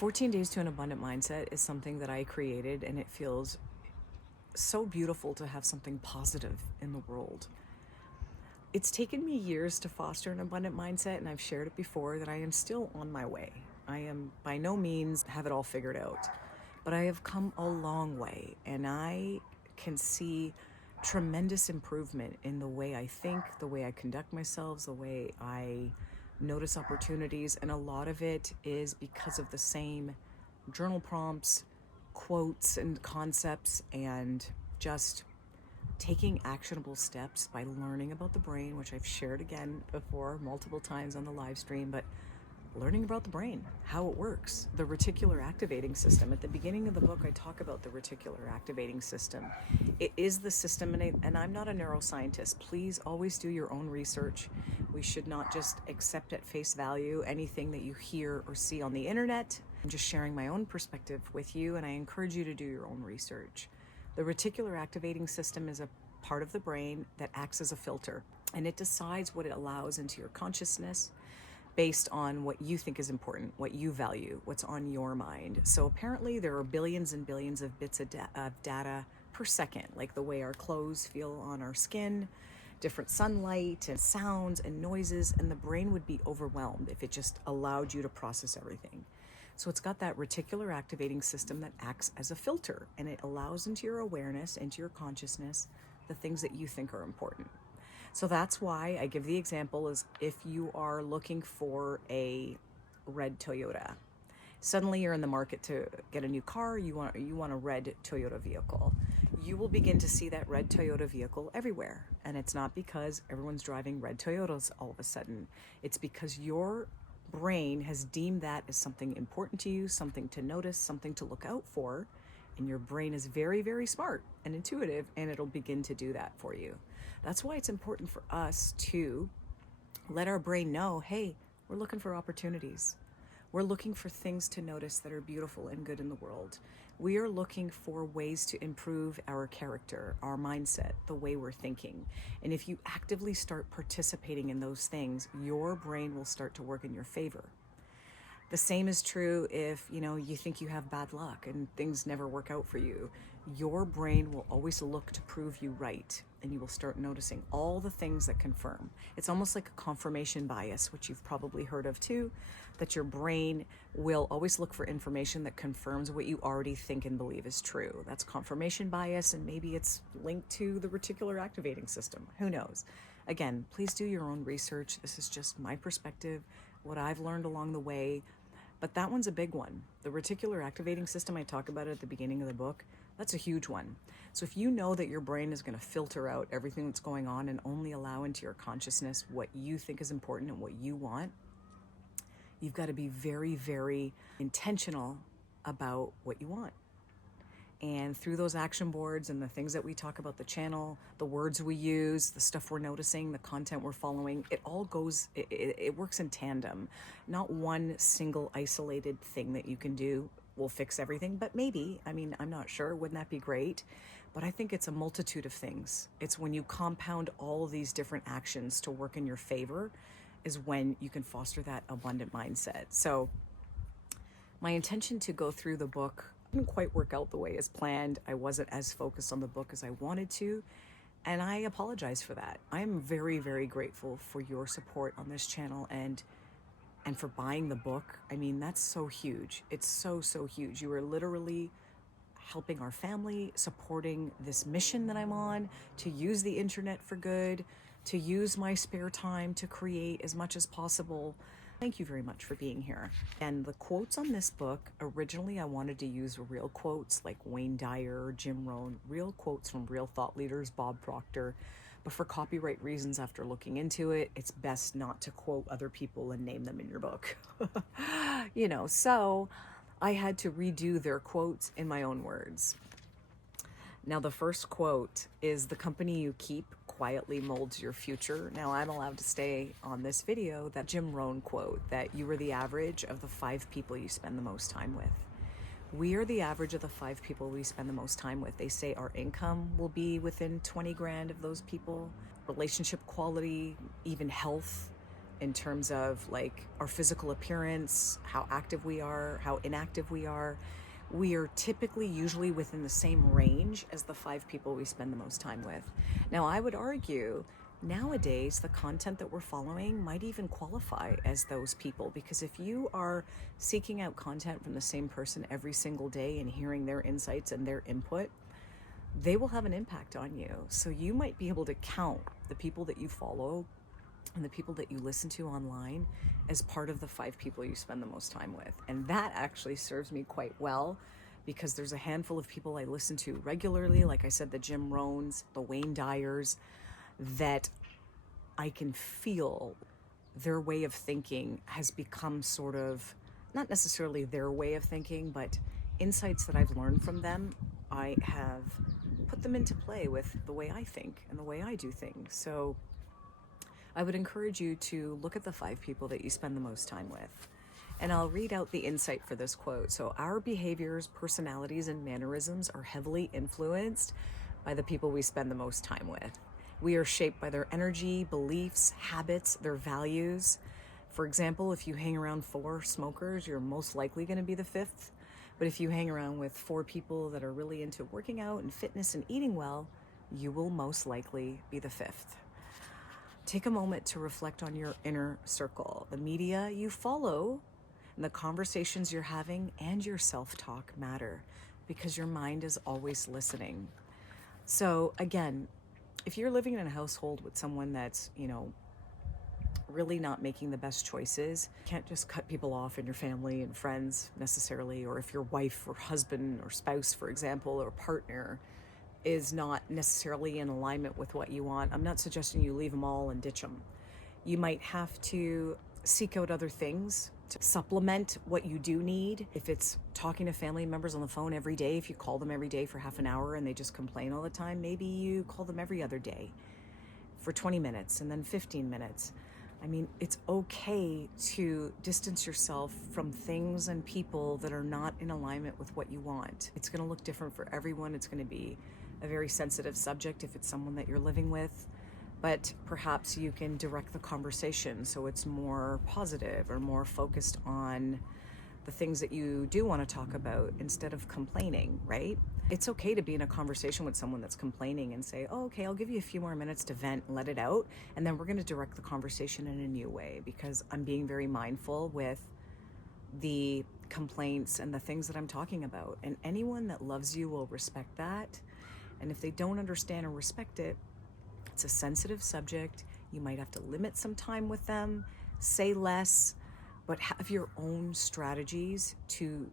14 Days to an Abundant Mindset is something that I created, and it feels so beautiful to have something positive in the world. It's taken me years to foster an abundant mindset, and I've shared it before that I am still on my way. I am by no means have it all figured out, but I have come a long way, and I can see tremendous improvement in the way I think, the way I conduct myself, the way I notice opportunities, and a lot of it is because of the same journal prompts, quotes, and concepts, and just taking actionable steps by learning about the brain, which I've shared again before multiple times on the live stream, but learning about the brain, how it works, the reticular activating system. At the beginning of the book, I talk about the reticular activating system. It is the system, and I'm not a neuroscientist. Please always do your own research. We should not just accept at face value anything that you hear or see on the internet. I'm just sharing my own perspective with you, and I encourage you to do your own research. The reticular activating system is a part of the brain that acts as a filter, and it decides what it allows into your consciousness based on what you think is important, what you value, what's on your mind. So apparently there are billions and billions of bits of data per second, like the way our clothes feel on our skin, different sunlight and sounds and noises, and the brain would be overwhelmed if it just allowed you to process everything. So it's got that reticular activating system that acts as a filter, and it allows into your awareness, into your consciousness, the things that you think are important. So that's why I give the example is if you are looking for a red Toyota, suddenly you're in the market to get a new car, you want a red Toyota vehicle. You will begin to see that red Toyota vehicle everywhere. And it's not because everyone's driving red Toyotas all of a sudden. It's because your brain has deemed that as something important to you, something to notice, something to look out for. And your brain is very, very smart and intuitive, and it'll begin to do that for you. That's why it's important for us to let our brain know, hey, we're looking for opportunities. We're looking for things to notice that are beautiful and good in the world. We are looking for ways to improve our character, our mindset, the way we're thinking. And if you actively start participating in those things, your brain will start to work in your favor. The same is true if, you think you have bad luck and things never work out for you. Your brain will always look to prove you right, and you will start noticing all the things that confirm. It's almost like a confirmation bias, which you've probably heard of too, that your brain will always look for information that confirms what you already think and believe is true. That's confirmation bias, and maybe it's linked to the reticular activating system. Who knows? Again, please do your own research. This is just my perspective, what I've learned along the way. But that one's a big one. The reticular activating system, I talk about it at the beginning of the book, that's a huge one. So if you know that your brain is going to filter out everything that's going on and only allow into your consciousness what you think is important and what you want, you've got to be very, very intentional about what you want. And through those action boards and the things that we talk about, the channel, the words we use, the stuff we're noticing, the content we're following, it all goes, it works in tandem. Not one single isolated thing that you can do will fix everything, but maybe, I'm not sure, wouldn't that be great? But I think it's a multitude of things. It's when you compound all of these different actions to work in your favor is when you can foster that abundant mindset. So my intention to go through the book didn't quite work out the way as planned. I wasn't as focused on the book as I wanted to, and I apologize for that. I am very, very grateful for your support on this channel and for buying the book. That's so huge. It's so, so huge. You are literally helping our family, supporting this mission that I'm on, to use the internet for good, to use my spare time to create as much as possible. Thank you very much for being here. And the quotes on this book, originally I wanted to use real quotes like Wayne Dyer, Jim Rohn, real quotes from real thought leaders, Bob Proctor. But for copyright reasons, after looking into it, it's best not to quote other people and name them in your book. So I had to redo their quotes in my own words. Now, the first quote is, "The company you keep quietly molds your future." Now, I'm allowed to say on this video that Jim Rohn quote, that you are the average of the 5 people you spend the most time with. We are the average of the 5 people we spend the most time with. They say our income will be within 20 grand of those people, relationship quality, even health, in terms of like our physical appearance, how active we are, how inactive we are typically usually within the same range as the 5 people we spend the most time with. Now, I would argue nowadays the content that we're following might even qualify as those people, because if you are seeking out content from the same person every single day and hearing their insights and their input, they will have an impact on you. So you might be able to count the people that you follow and the people that you listen to online as part of the 5 people you spend the most time with. And that actually serves me quite well, because there's a handful of people I listen to regularly, like I said, the Jim Rohns, the Wayne Dyers, that I can feel their way of thinking has become sort of, not necessarily their way of thinking, but insights that I've learned from them, I have put them into play with the way I think and the way I do things. So I would encourage you to look at the 5 people that you spend the most time with. And I'll read out the insight for this quote. So, our behaviors, personalities, and mannerisms are heavily influenced by the people we spend the most time with. We are shaped by their energy, beliefs, habits, their values. For example, if you hang around 4 smokers, you're most likely going to be the 5th. But if you hang around with 4 people that are really into working out and fitness and eating well, you will most likely be the 5th. Take a moment to reflect on your inner circle, the media you follow, and the conversations you're having, and your self-talk matter, because your mind is always listening. So again, if you're living in a household with someone that's, really not making the best choices, you can't just cut people off in your family and friends necessarily, or if your wife or husband or spouse, for example, or partner is not necessarily in alignment with what you want, I'm not suggesting you leave them all and ditch them. You might have to seek out other things to supplement what you do need. If it's talking to family members on the phone every day, if you call them every day for half an hour and they just complain all the time, maybe you call them every other day for 20 minutes and then 15 minutes. I mean, it's okay to distance yourself from things and people that are not in alignment with what you want. It's going to look different for everyone. It's going to be a very sensitive subject if it's someone that you're living with, but perhaps you can direct the conversation so it's more positive or more focused on the things that you do want to talk about instead of complaining, right? It's okay to be in a conversation with someone that's complaining and say, oh, okay, I'll give you a few more minutes to vent and let it out, and then we're going to direct the conversation in a new way, because I'm being very mindful with the complaints and the things that I'm talking about. And anyone that loves you will respect that. And if they don't understand or respect it, it's a sensitive subject. You might have to limit some time with them, say less, but have your own strategies to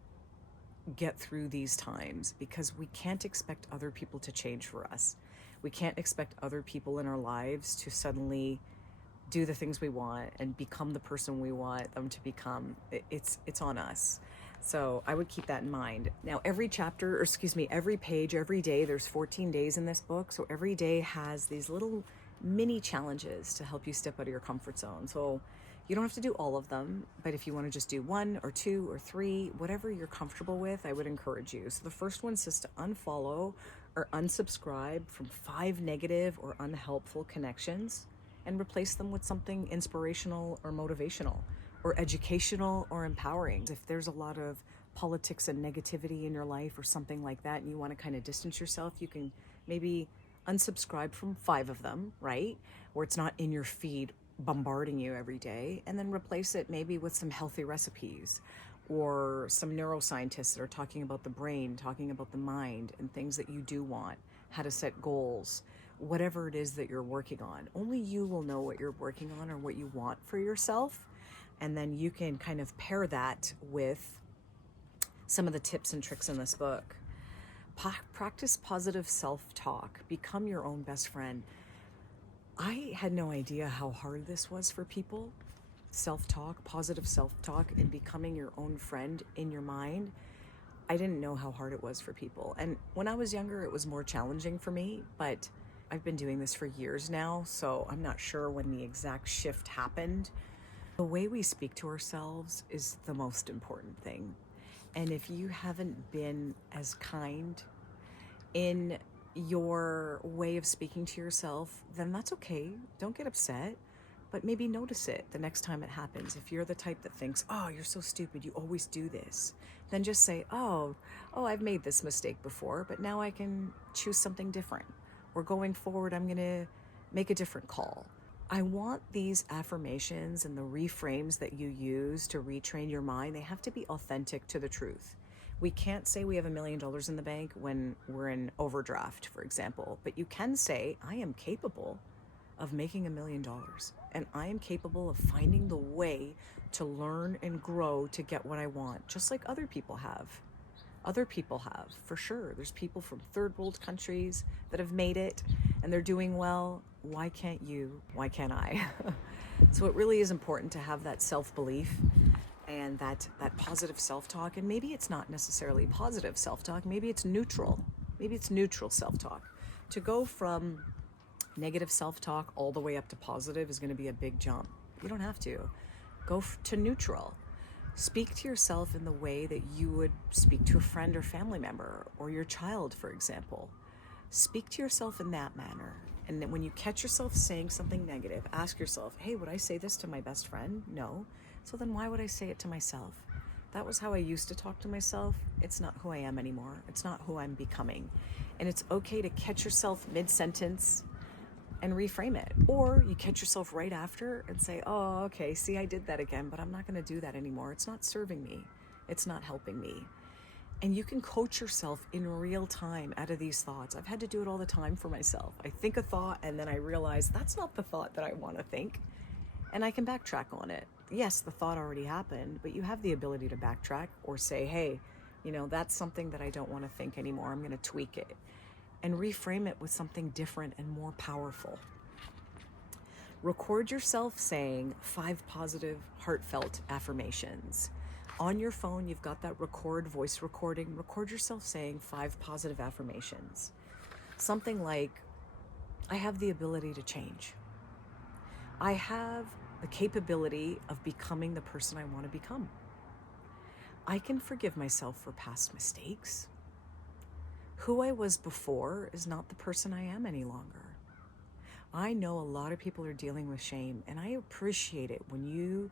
get through these times, because we can't expect other people to change for us. We can't expect other people in our lives to suddenly do the things we want and become the person we want them to become. It's on us. So I would keep that in mind. Now, every page, every day, there's 14 days in this book. So every day has these little mini challenges to help you step out of your comfort zone. So you don't have to do all of them, but if you want to just do 1 or 2 or 3, whatever you're comfortable with, I would encourage you. So the first one says to unfollow or unsubscribe from 5 negative or unhelpful connections and replace them with something inspirational or motivational or educational or empowering. If there's a lot of politics and negativity in your life or something like that, and you want to kind of distance yourself, you can maybe unsubscribe from 5 of them, right? Where it's not in your feed bombarding you every day, and then replace it maybe with some healthy recipes or some neuroscientists that are talking about the brain, talking about the mind and things that you do want, how to set goals, whatever it is that you're working on. Only you will know what you're working on or what you want for yourself. And then you can kind of pair that with some of the tips and tricks in this book. Practice positive self-talk. Become your own best friend. I had no idea how hard this was for people. Self-talk, positive self-talk, and becoming your own friend in your mind. I didn't know how hard it was for people. And when I was younger, it was more challenging for me, but I've been doing this for years now, so I'm not sure when the exact shift happened. The way we speak to ourselves is the most important thing. And if you haven't been as kind in your way of speaking to yourself, then that's okay. Don't get upset. but maybe notice it the next time it happens. If you're the type that thinks, oh, you're so stupid, you always do this, then just say, oh, I've made this mistake before, but now I can choose something different. Or going forward, I'm going to make a different call. I want these affirmations and the reframes that you use to retrain your mind, they have to be authentic to the truth. We can't say we have $1 million in the bank when we're in overdraft, for example, but you can say, I am capable of making $1 million, and I am capable of finding the way to learn and grow to get what I want, just like other people have. Other people have, for sure. There's people from third world countries that have made it and they're doing well. Why can't you? Why can't I? So it really is important to have that self-belief and that positive self-talk. And maybe it's not necessarily positive self-talk. Maybe it's neutral. Maybe it's neutral self-talk. To go from negative self-talk all the way up to positive is going to be a big jump. You don't have to. Go to neutral. Speak to yourself in the way that you would speak to a friend or family member or your child, for example. Speak to yourself in that manner. And then when you catch yourself saying something negative, ask yourself, hey, would I say this to my best friend? No. So then why would I say it to myself? That was how I used to talk to myself. It's not who I am anymore. It's not who I'm becoming. And it's okay to catch yourself mid-sentence and reframe it. Or you catch yourself right after and say, oh, okay, see, I did that again, but I'm not going to do that anymore. It's not serving me. It's not helping me. And you can coach yourself in real time out of these thoughts. I've had to do it all the time for myself. I think a thought and then I realize that's not the thought that I want to think. And I can backtrack on it. Yes, the thought already happened, but you have the ability to backtrack or say, hey, that's something that I don't want to think anymore. I'm going to tweak it. And reframe it with something different and more powerful. Record yourself saying 5 positive, heartfelt affirmations. On your phone, you've got that voice recording. Record yourself saying 5 positive affirmations. Something like, I have the ability to change. I have the capability of becoming the person I want to become. I can forgive myself for past mistakes. Who I was before is not the person I am any longer. I know a lot of people are dealing with shame, and I appreciate it when you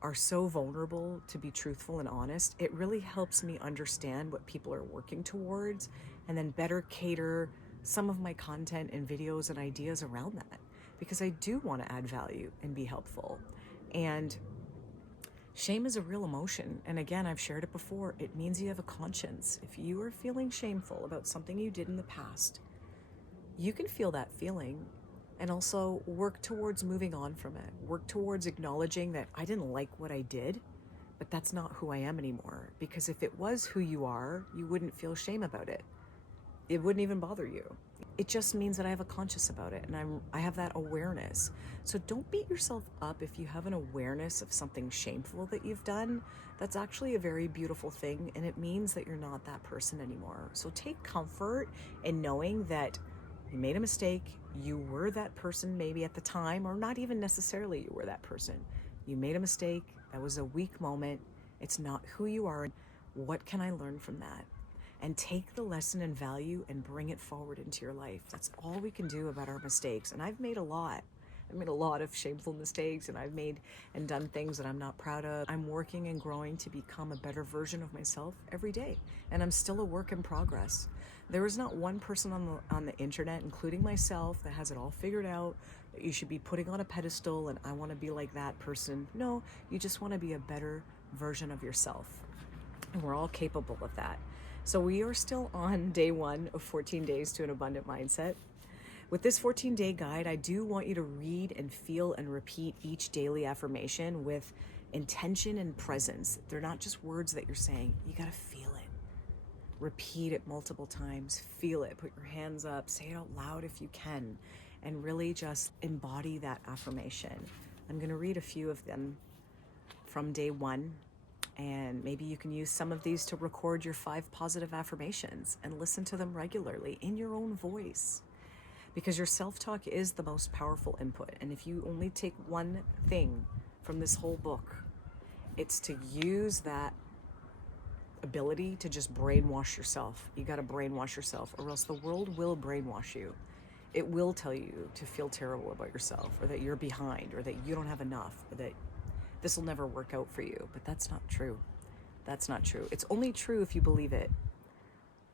are so vulnerable to be truthful and honest. It really helps me understand what people are working towards and then better cater some of my content and videos and ideas around that, because I do want to add value and be helpful. And shame is a real emotion. And again, I've shared it before. It means you have a conscience. If you are feeling shameful about something you did in the past, you can feel that feeling and also work towards moving on from it. Work towards acknowledging that I didn't like what I did, but that's not who I am anymore. Because if it was who you are, you wouldn't feel shame about it. It wouldn't even bother you. It just means that I have a conscience about it and I have that awareness. So don't beat yourself up if you have an awareness of something shameful that you've done. That's actually a very beautiful thing, and it means that you're not that person anymore. So take comfort in knowing that you made a mistake, you were that person maybe at the time, or not even necessarily you were that person. You made a mistake, that was a weak moment, it's not who you are. What can I learn from that? And take the lesson and value and bring it forward into your life. That's all we can do about our mistakes. And I've made a lot. I've made a lot of shameful mistakes, and I've made and done things that I'm not proud of. I'm working and growing to become a better version of myself every day. And I'm still a work in progress. There is not one person on the internet, including myself, that has it all figured out, that you should be putting on a pedestal and I want to be like that person. No, you just want to be a better version of yourself. And we're all capable of that. So we are still on day 1 of 14 days to an abundant mindset. With this 14-day guide, I do want you to read and feel and repeat each daily affirmation with intention and presence. They're not just words that you're saying. You got to feel it. Repeat it multiple times. Feel it. Put your hands up. Say it out loud if you can. And really just embody that affirmation. I'm going to read a few of them from day 1. And maybe you can use some of these to record your 5 positive affirmations and listen to them regularly in your own voice. Because your self-talk is the most powerful input. And if you only take one thing from this whole book, it's to use that ability to just brainwash yourself. You got to brainwash yourself, or else the world will brainwash you. It will tell you to feel terrible about yourself, or that you're behind, or that you don't have enough, or that this will never work out for you. But that's not true. That's not true. It's only true if you believe it.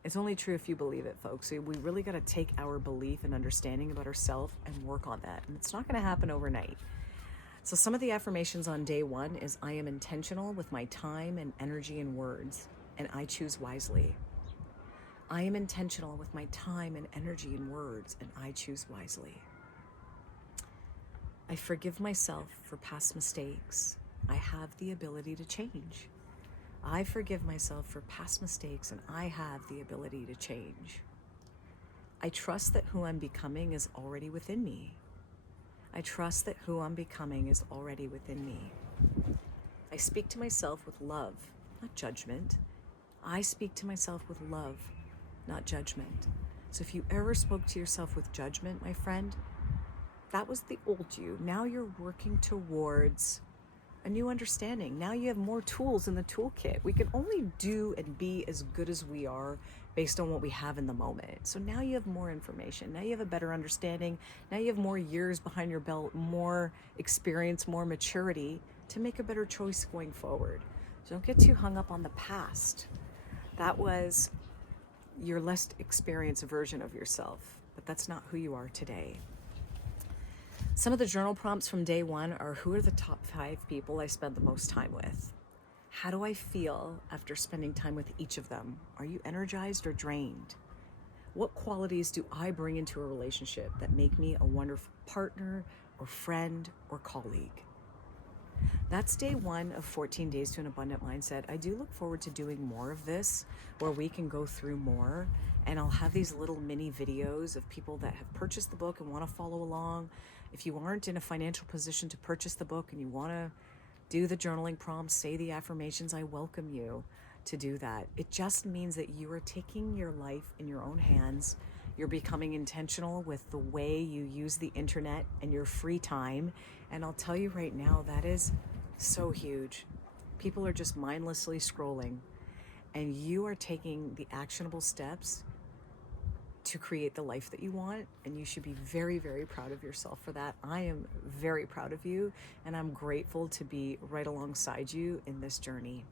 It's only true if you believe it, folks. So we really got to take our belief and understanding about ourselves and work on that. And it's not going to happen overnight. So some of the affirmations on day one is I am intentional with my time and energy and words, and I choose wisely. I am intentional with my time and energy and words, and I choose wisely. I forgive myself for past mistakes. I have the ability to change. I forgive myself for past mistakes, and I have the ability to change. I trust that who I'm becoming is already within me. I trust that who I'm becoming is already within me. I speak to myself with love, not judgment. I speak to myself with love, not judgment. So if you ever spoke to yourself with judgment, my friend, that was the old you. Now you're working towards a new understanding. Now you have more tools in the toolkit. We can only do and be as good as we are based on what we have in the moment. So now you have more information. Now you have a better understanding. Now you have more years behind your belt, more experience, more maturity to make a better choice going forward. So don't get too hung up on the past. That was your less experienced version of yourself, but that's not who you are today. Some of the journal prompts from day one are: who are the top 5 people I spend the most time with? How do I feel after spending time with each of them? Are you energized or drained? What qualities do I bring into a relationship that make me a wonderful partner or friend or colleague? That's day one of 14 Days to an Abundant Mindset. I do look forward to doing more of this, where we can go through more, and I'll have these little mini videos of people that have purchased the book and want to follow along. If you aren't in a financial position to purchase the book and you want to do the journaling prompts, say the affirmations, I welcome you to do that. It just means that you are taking your life in your own hands. You're becoming intentional with the way you use the internet and your free time. And I'll tell you right now, that is so huge. People are just mindlessly scrolling, and you are taking the actionable steps to create the life that you want, and you should be very, very proud of yourself for that. I am very proud of you, and I'm grateful to be right alongside you in this journey.